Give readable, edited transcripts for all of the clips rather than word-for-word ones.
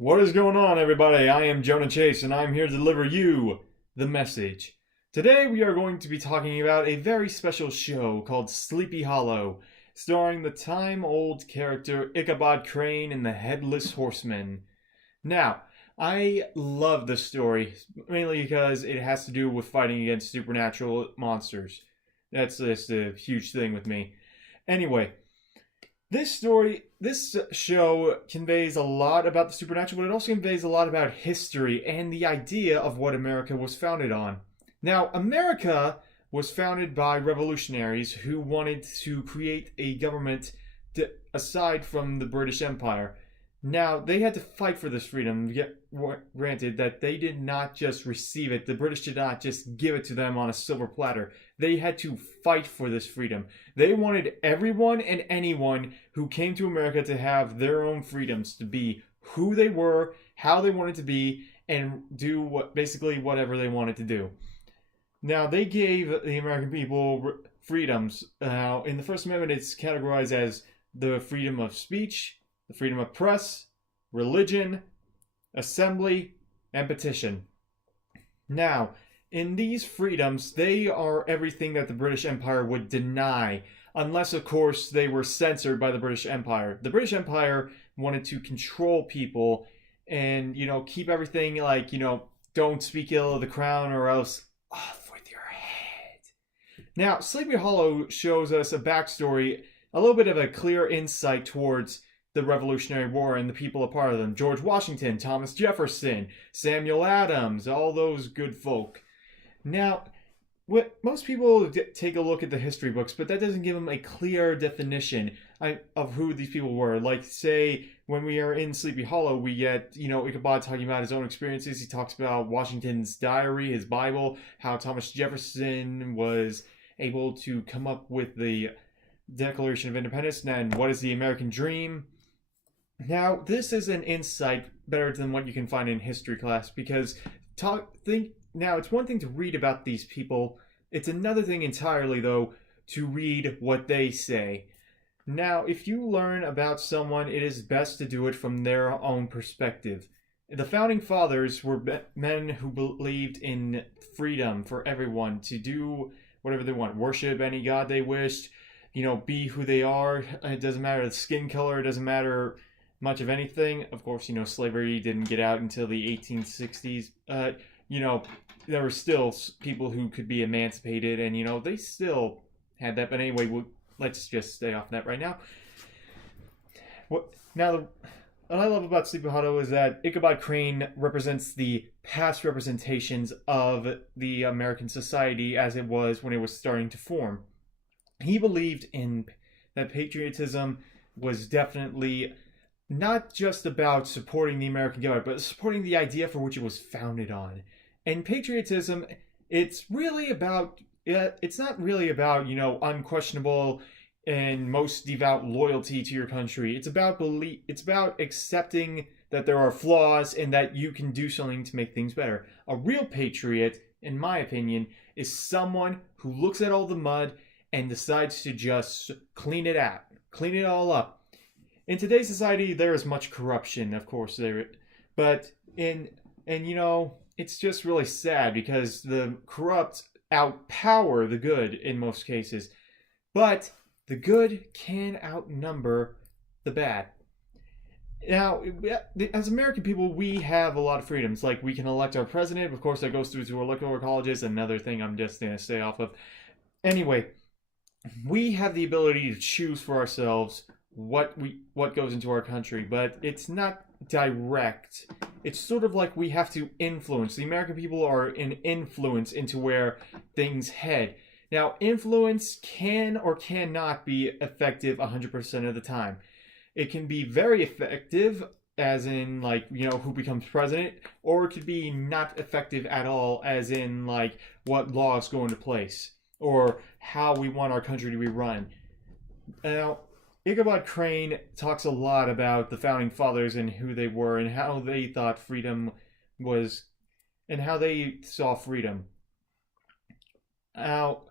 What is going on, everybody? I am Jonah Chase, and I'm here to deliver you the message. Today, we are going to be talking about a very special show called Sleepy Hollow, starring the time-old character Ichabod Crane and the Headless Horseman. Now, I love this story, mainly because it has to do with fighting against supernatural monsters. That's just a huge thing with me. Anyway, this show conveys a lot about the supernatural, but it also conveys a lot about history and the idea of what America was founded on. Now, America was founded by revolutionaries who wanted to create a government aside from the British Empire. Now, they had to fight for this freedom, yet granted that they did not just receive it. The British did not just give it to them on a silver platter. They had to fight for this freedom. They wanted everyone and anyone who came to America to have their own freedoms, to be who they were, how they wanted to be, and do basically whatever they wanted to do. Now, they gave the American people freedoms. In the First Amendment, it's categorized as the freedom of speech, the freedom of press, religion, assembly, and petition. Now, in these freedoms, they are everything that the British Empire would deny, unless, of course, they were censored by the British Empire. The British Empire wanted to control people and, keep everything like, don't speak ill of the crown or else off with your head. Now, Sleepy Hollow shows us a backstory, a little bit of a clear insight towards the Revolutionary War and the people a part of them. George Washington, Thomas Jefferson, Samuel Adams, all those good folk. Now, most people take a look at the history books, but that doesn't give them a clear definition of who these people were. Like, say, when we are in Sleepy Hollow, we get, Ichabod talking about his own experiences. He talks about Washington's diary, his Bible, how Thomas Jefferson was able to come up with the Declaration of Independence, and what is the American dream. Now, this is an insight better than what you can find in history class, because now it's one thing to read about these people. It's another thing entirely, though, to read what they say. Now, if you learn about someone, it is best to do it from their own perspective. The Founding Fathers were men who believed in freedom for everyone to do whatever they want, worship any god they wished, be who they are. It doesn't matter the skin color, it doesn't matter much of anything. Of course, slavery didn't get out until the 1860s. There were still people who could be emancipated, and, they still had that. But anyway, let's just stay off that right now. What I love about Sleepy Hollow is that Ichabod Crane represents the past representations of the American society as it was when it was starting to form. He believed in that patriotism was definitely not just about supporting the American government, but supporting the idea for which it was founded on. And patriotism, it's not really about, unquestionable and most devout loyalty to your country. It's about accepting that there are flaws and that you can do something to make things better. A real patriot, in my opinion, is someone who looks at all the mud and decides to just clean it all up. In today's society, there is much corruption, of course, but it's just really sad because the corrupt outpower the good in most cases, but the good can outnumber the bad. Now, as American people, we have a lot of freedoms. Like, we can elect our president. Of course, that goes through to our electoral colleges. Another thing I'm just going to stay off of. Anyway, we have the ability to choose for ourselves what goes into our country, but it's not direct. It's sort of like we have to influence. The American people are an influence into where things head. Now, influence can or cannot be effective 100% of the time. It can be very effective, as in, who becomes president, or it could be not effective at all, as in, what laws go into place, or how we want our country to be run. Now, Ichabod Crane talks a lot about the Founding Fathers and who they were and how they thought freedom was, and how they saw freedom. Now,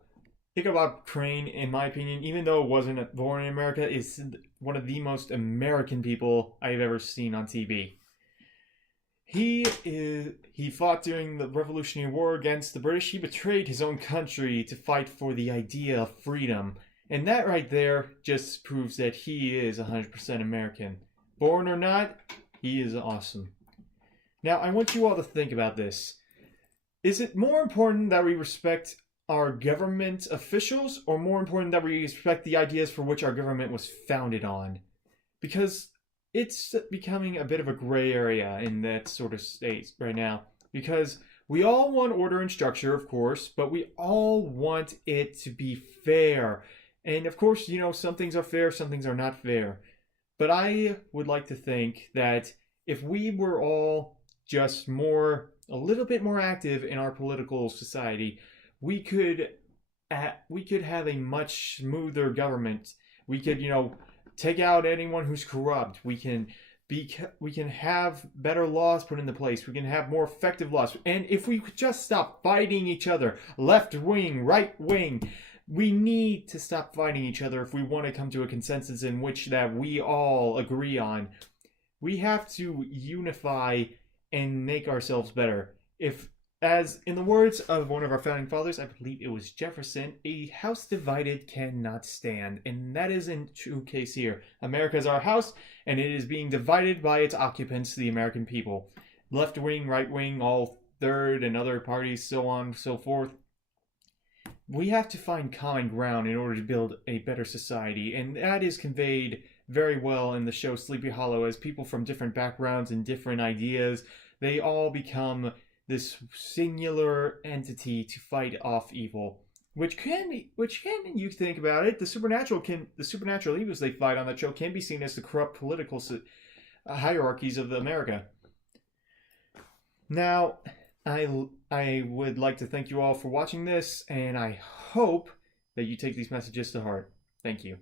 Ichabod Crane, in my opinion, even though it wasn't born in America, is one of the most American people I've ever seen on TV. He fought during the Revolutionary War against the British. He betrayed his own country to fight for the idea of freedom. And that right there just proves that he is 100% American. Born or not, he is awesome. Now, I want you all to think about this. Is it more important that we respect our government officials, or more important that we respect the ideas for which our government was founded on? Because it's becoming a bit of a gray area in that sort of state right now. Because we all want order and structure, of course, but we all want it to be fair. And of course, some things are fair, some things are not fair. But I would like to think that if we were all just a little bit more active in our political society, we could have a much smoother government. We could, take out anyone who's corrupt. We can have better laws put into place. We can have more effective laws. And if we could just stop fighting each other, left wing, right wing, we need to stop fighting each other if we want to come to a consensus in which that we all agree on. We have to unify and make ourselves better. As in the words of one of our founding fathers, I believe it was Jefferson, a house divided cannot stand. And that is in true case here. America is our house, and it is being divided by its occupants, the American people. Left wing, right wing, all third and other parties, so on and so forth. We have to find common ground in order to build a better society, and that is conveyed very well in the show Sleepy Hollow, as people from different backgrounds and different ideas, they all become this singular entity to fight off evil, which can you think about it, the supernatural evils they fight on that show can be seen as the corrupt political hierarchies of America. Now, I would like to thank you all for watching this, and I hope that you take these messages to heart. Thank you.